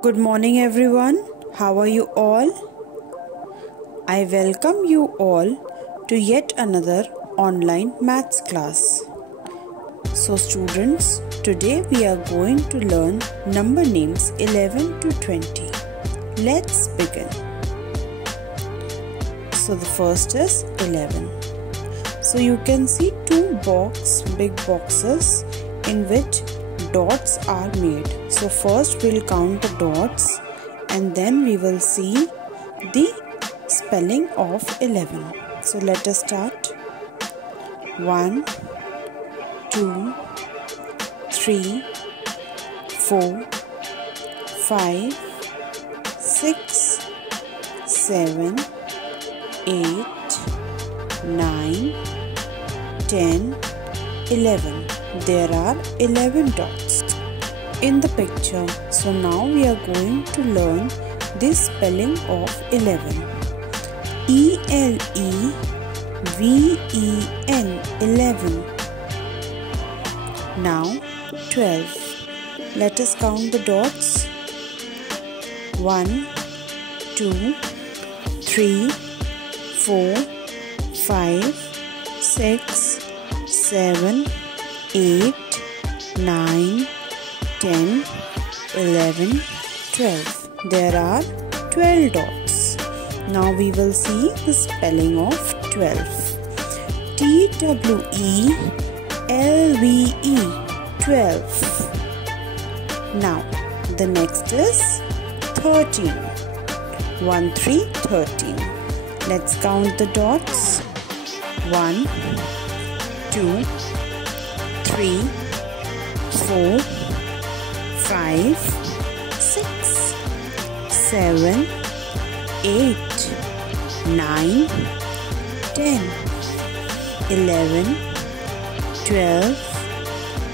Good morning, everyone. How are you all? I welcome you all to yet another online maths class. So, students, today we are going to learn number names 11 to 20. Let's begin. So, the first is 11. So, you can see two big boxes in which dots are made. So first we'll count the dots and then we will see the spelling of 11. So let us start. 1, 2, 3, 4, 5, 6, 7, 8, 9, 10, 11. There are 11 dots in the picture. So now we are going to learn the spelling of 11. E-L-E-V-E-N 11. Now 12. Let us count the dots. 1, 2, 3, 4, 5, 6, 7, 8, 9, 10, 11, 12. There are 12 dots. Now we will see the spelling of 12. T-W-E-L-V-E 12. Now the next is 13. 1, 3, 13. Let's count the dots. 1, 2, 3, 4, 5, 6, 7, 8, 9, 10, 11, 12,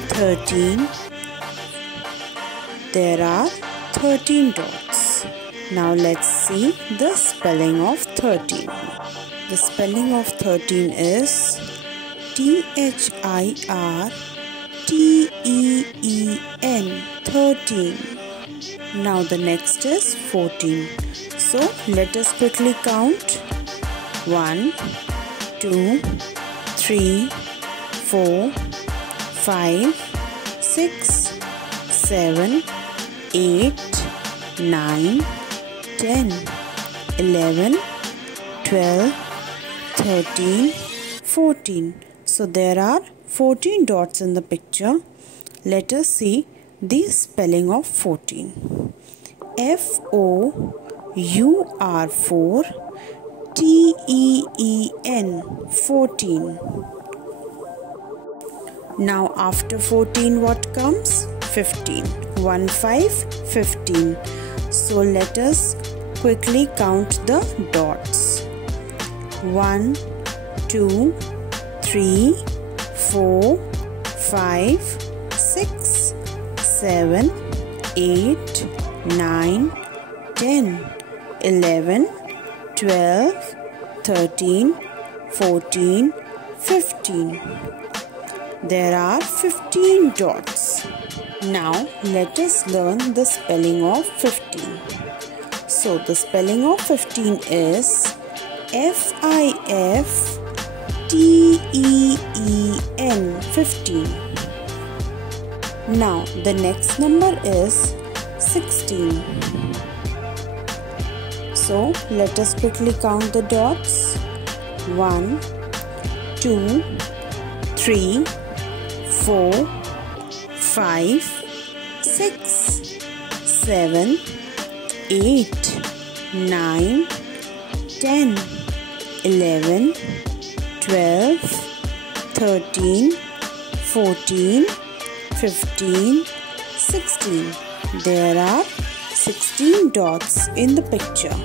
13. There are 13 dots. Now let's see the spelling of 13. The spelling of 13 is T-H-I-R-T-E-E-N 13. Now the next is 14. So let us quickly count. 1, 2, 3, 4, 5, 6, 7, 8, 9, 10, 11, 12, 13, 14. So there are 14 dots in the picture. Let us see the spelling of 14. F-O-U-R 4-T-E-E-N 14. Now after 14 what comes? 15. 1, 5, 15. So let us quickly count the dots. 1, 2, 3, 4, 5, 6, 7, 8, 9, 10, 11, 12, 13, 14, 15. There are 15 dots. Now let us learn the spelling of 15. So the spelling of 15 is F-I-F-T-E-E-N 15. Now the next number is 16. So let us quickly count the dots. 1, 2, 3, 4, 5, 6, 7, 8, 9, 10, 11, 12, 13, 14, 15, 16. There are 16 dots in the picture.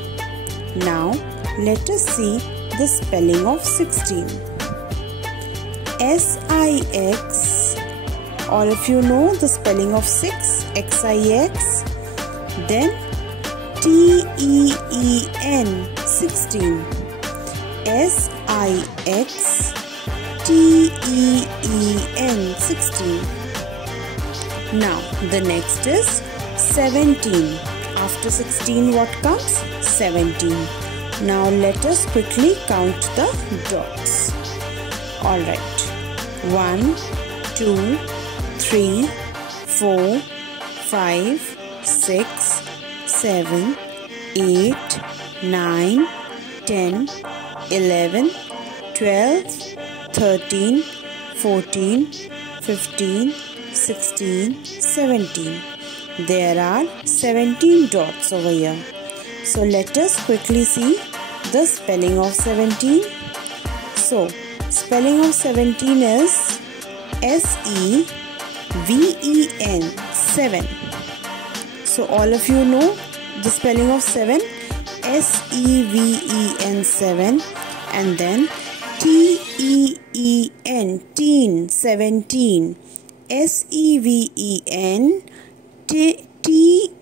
Now let us see the spelling of 16. S-I-X, or if you know the spelling of 6, X-I-X, then T-E-E-N 16. S-I-X-T-E-E-N 16. Now the next is 17. after 16 what comes? 17. Now let us quickly count the dots. Alright. 1, 2, 3, 4, 5, 6, 7, 8, 9, 10, 11, 12, 13, 14, 15, 16, 17. There are 17 dots over here. So let us quickly see the spelling of 17. So spelling of 17 is S-E-V-E-N, 7. So all of you know the spelling of 7, S-E-V-E-N, 7, and then T-E-E-N, teen, 17, S-E-V-E-N, T-E-E-N,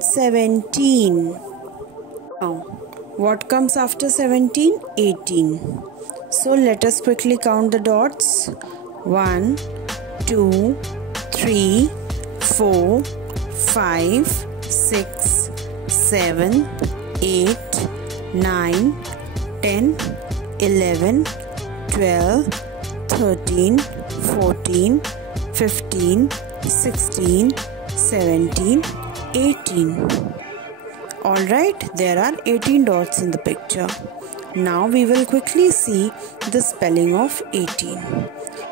17. Now, what comes after 17? 18. So let us quickly count the dots. 1, 2, 3, 4, 5, 6, 7, 8, 9, 10, 11, 12, 13, 14, 15, 16, 17, 18. Alright, there are 18 dots in the picture. Now we will quickly see the spelling of 18.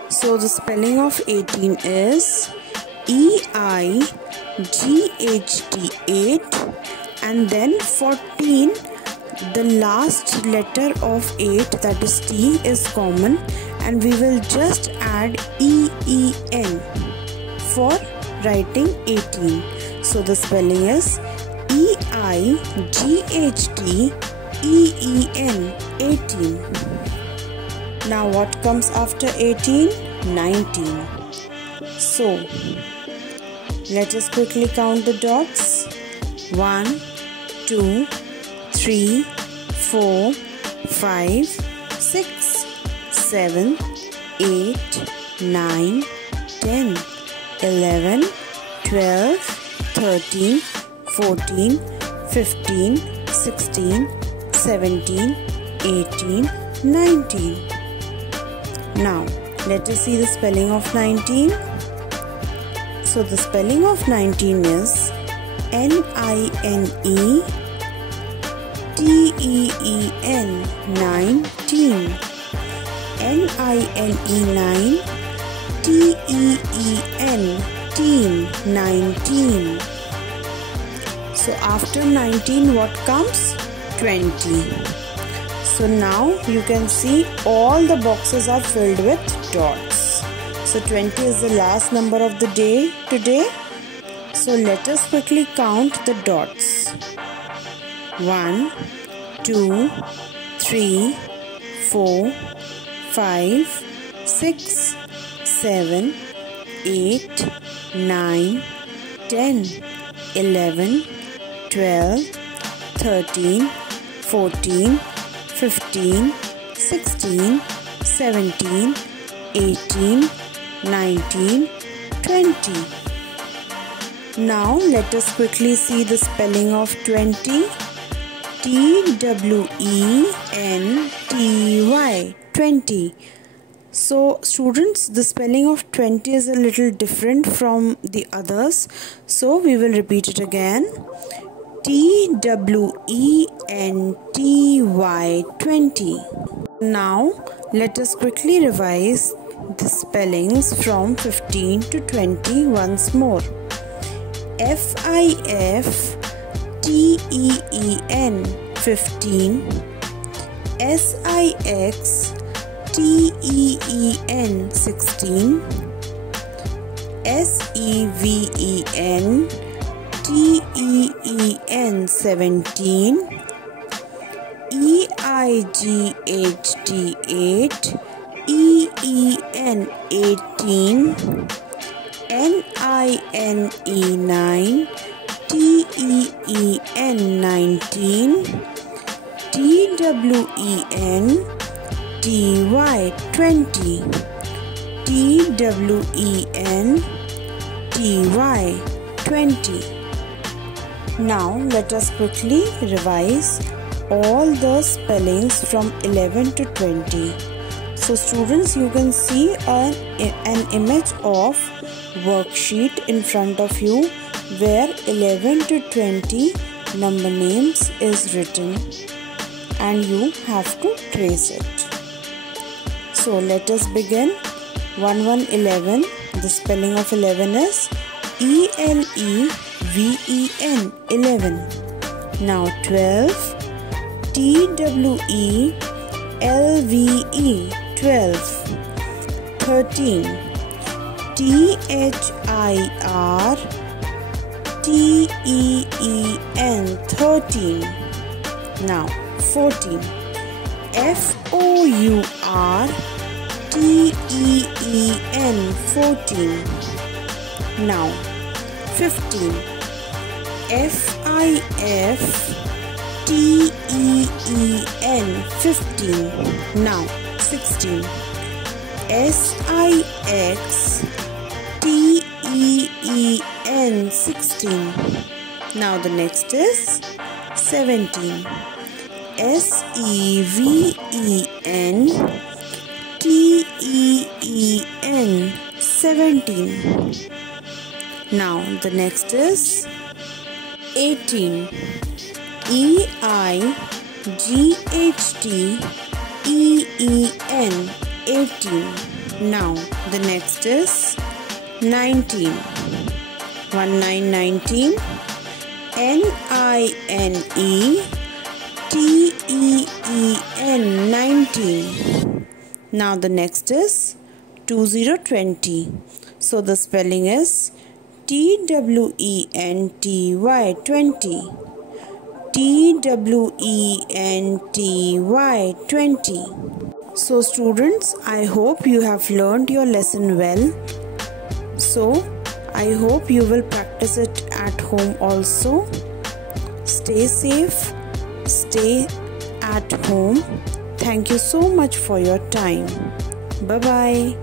So the spelling of 18 is E-I-G-H-T, 8, and then 14. The last letter of 8, that is T, is common, and we will just add E-E-N for writing 18. So the spelling is E-I-G-H-T-E-E-N, 18. Now what comes after 18? 19. So let us quickly count the dots. 1, 2, 3, 4, 5, 6, 7, 8, 9, 10, 11, 12, 13, 14, 15, 16, 17, 18, 19. Now, let us see the spelling of 19. So, the spelling of 19 is N-I-N-E-T-E-E-N, 19. N-I-N-E, 9. T-E-E-N, teen, 19. So after 19 what comes? 20. So now you can see all the boxes are filled with dots. So 20 is the last number of the day today. So let us quickly count the dots. 1, 2, 3, 4, 5, 6, 7, 8, 9, 10, 11, 12, 13, 14, 15, 16, 17, 18, 19, 20. Now let us quickly see the spelling of 20. T-W-E-N-T-Y, 20. So students, the spelling of 20 is a little different from the others. So we will repeat it again. T-W-E-N-T-Y, 20. Now let us quickly revise the spellings from 15 to 20 once more. F-I-F-T-E-E-N, 15. S-I-X-T-E-E-N, 16. S-E-V-E-N T-E-E-N, 17. E-I-G-H-T, 8. E-E-N, 18. N-I-N-E, 9. T-E-E-N, 19. T-W-E-N T-Y, 20. T-W-E-N T-Y, 20. Now let us quickly revise all the spellings from 11 to 20. So students, you can see an image of worksheet in front of you where 11 to 20 number names is written and you have to trace it. So let us begin. 1111. The spelling of 11 is E-L-E-V-E-N, 11. Now 12, T-W-E-L-V-E, 12. 13, T-H-I-R-T-E-E-N, 13. Now 14, F-O-U-R-T-E-E-N, 14. Now 15, F-I-F-T-E-E-N, 15. Now 16, S-I-X-T-E-E-N, 16. Now the next is 17, S-E-V-E-N-T-E-E-N, 17. Now the next is 18, E-I-G-H-T-E-E-N, 18. Now the next is 19, 19, N-I-N-E-T-E-E-N, 19. Now the next is 2020. So the spelling is T-W-E-N-T-Y, 20. T-W-E-N-T-Y, 20. So students, I hope you have learned your lesson well. So I hope you will practice it at home also. Stay safe, stay at home. Thank you so much for your time. Bye-bye.